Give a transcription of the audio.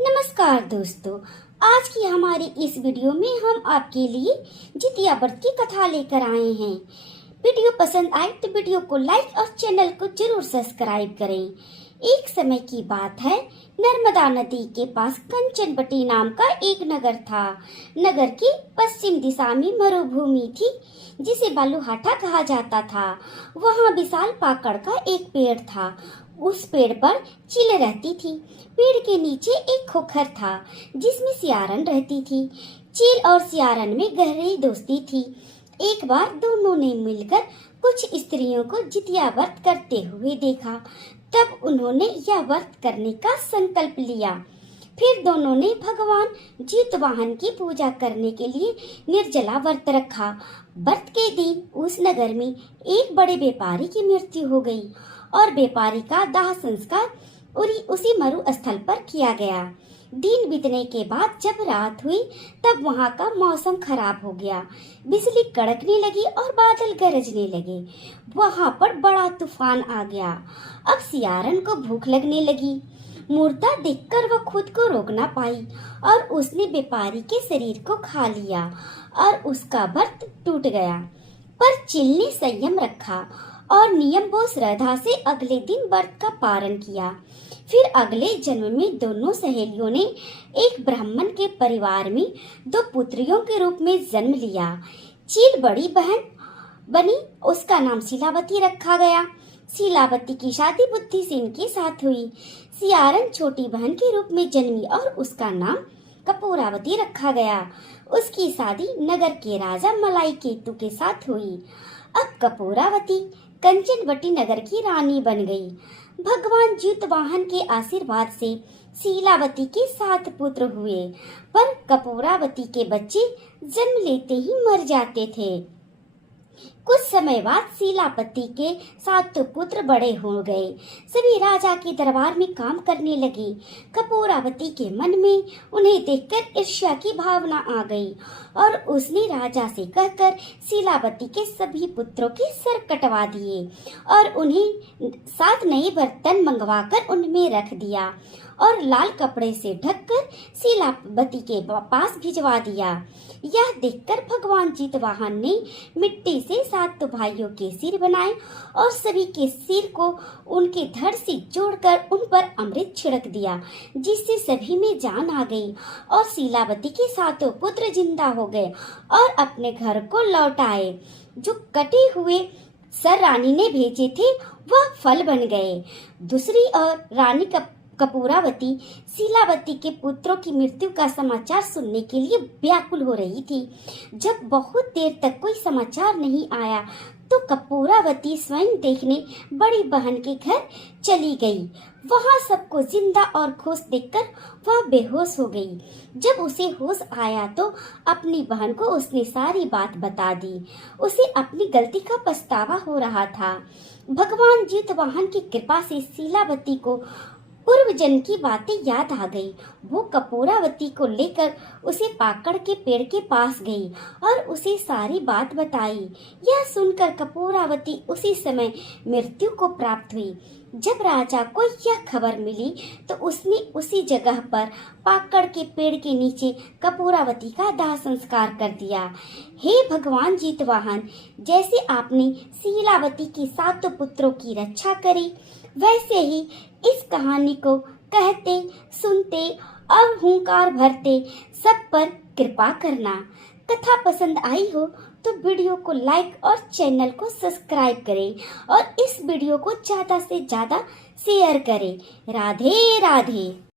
नमस्कार दोस्तों, आज की हमारी इस वीडियो में हम आपके लिए जितिया व्रत की कथा लेकर आए हैं। वीडियो पसंद आए तो वीडियो को लाइक और चैनल को जरूर सब्सक्राइब करें। एक समय की बात है, नर्मदा नदी के पास कंचनवटी नाम का एक नगर था। नगर की पश्चिम दिशा में मरुभूमि थी जिसे बालूहाटा कहा जाता था। वहाँ विशाल पाकड़ का एक पेड़ था। उस पेड़ पर चील रहती थी। पेड़ के नीचे एक खोखर था जिसमें सियारन रहती थी। चील और सियारन में गहरी दोस्ती थी। एक बार दोनों ने मिलकर कुछ स्त्रियों को जितिया व्रत करते हुए देखा। तब उन्होंने यह व्रत करने का संकल्प लिया। फिर दोनों ने भगवान जितवाहन की पूजा करने के लिए निर्जला व्रत रखा। व्रत के दिन उस नगर में एक बड़े व्यापारी की मृत्यु हो गई और व्यापारी का दाह संस्कार उसी मरु स्थल पर किया गया। दिन बीतने के बाद जब रात हुई तब वहाँ का मौसम खराब हो गया। बिजली कड़कने लगी और बादल गरजने लगे। वहाँ पर बड़ा तूफान आ गया। अब सियारन को भूख लगने लगी। मुर्दा देखकर वह खुद को रोक ना पाई और उसने व्यापारी के शरीर को खा लिया और उसका व्रत टूट गया। पर चील ने संयम रखा और नियम व श्रद्धा से अगले दिन व्रत का पारण किया। फिर अगले जन्म में दोनों सहेलियों ने एक ब्राह्मण के परिवार में दो पुत्रियों के रूप में जन्म लिया। चील बड़ी बहन बनी, उसका नाम शीलावती रखा गया। शीलावती की शादी बुद्धिसेन के साथ हुई। सियारन छोटी बहन के रूप में जन्मी और उसका नाम कपूरावती रखा गया। उसकी शादी नगर के राजा मलाई केतु के साथ हुई। अब कपूरावती कंचनवटी नगर की रानी बन गई। भगवान जितवाहन के आशीर्वाद से शीलावती के 7 पुत्र हुए, पर कपूरावती के बच्चे जन्म लेते ही मर जाते थे। कुछ समय बाद शीलावती के 7 पुत्र बड़े हो गए। सभी राजा के दरबार में काम करने लगे। कपूरावती के मन में उन्हें देखकर ईर्ष्या की भावना आ गई और उसने राजा से कहकर शीलावती के सभी पुत्रों के सर कटवा दिए और उन्हें 7 नए बर्तन मंगवाकर उनमें रख दिया और लाल कपड़े से ढककर शीलावती के पास भिजवा दिया। यह देखकर भगवान जितवाहन ने मिट्टी से 7 भाइयों के सिर बनाए और सभी के सिर को उनके धड़ से जोड़कर उन पर अमृत छिड़क दिया, जिससे सभी में जान आ गई और शीलावती के 7 पुत्र जिंदा हो गए और अपने घर को लौट आए। जो कटे हुए सर रानी ने भेजे थे वह फल बन गए। दूसरी ओर रानी कपूरावती शीलावती के पुत्रों की मृत्यु का समाचार सुनने के लिए व्याकुल हो रही थी। जब बहुत देर तक कोई समाचार नहीं आया तो कपूरावती स्वयं देखने बड़ी बहन के घर चली गई। वहां सबको जिंदा और खुश देखकर वह बेहोश हो गई। जब उसे होश आया तो अपनी बहन को उसने सारी बात बता दी। उसे अपनी गलती का पछतावा हो रहा था। भगवान जितवाहन की कृपा से शीलावती को पूर्व जन्म की बातें याद आ गई। वो कपूरावती को लेकर उसे पाकड़ के पेड़ के पास गई और उसे सारी बात बताई। यह सुनकर कपूरावती उसी समय मृत्यु को प्राप्त हुई। जब राजा को यह खबर मिली तो उसने उसी जगह पर पाकड़ के पेड़ के नीचे कपूरावती का दाह संस्कार कर दिया। हे भगवान जितवाहन, जैसे आपने शीलावती के 7 पुत्रों की रक्षा करी, वैसे ही इस कहानी को कहते, सुनते और हुंकार भरते सब पर कृपा करना। कथा पसंद आई हो तो वीडियो को लाइक और चैनल को सब्सक्राइब करें और इस वीडियो को ज्यादा से ज्यादा शेयर करें। राधे राधे।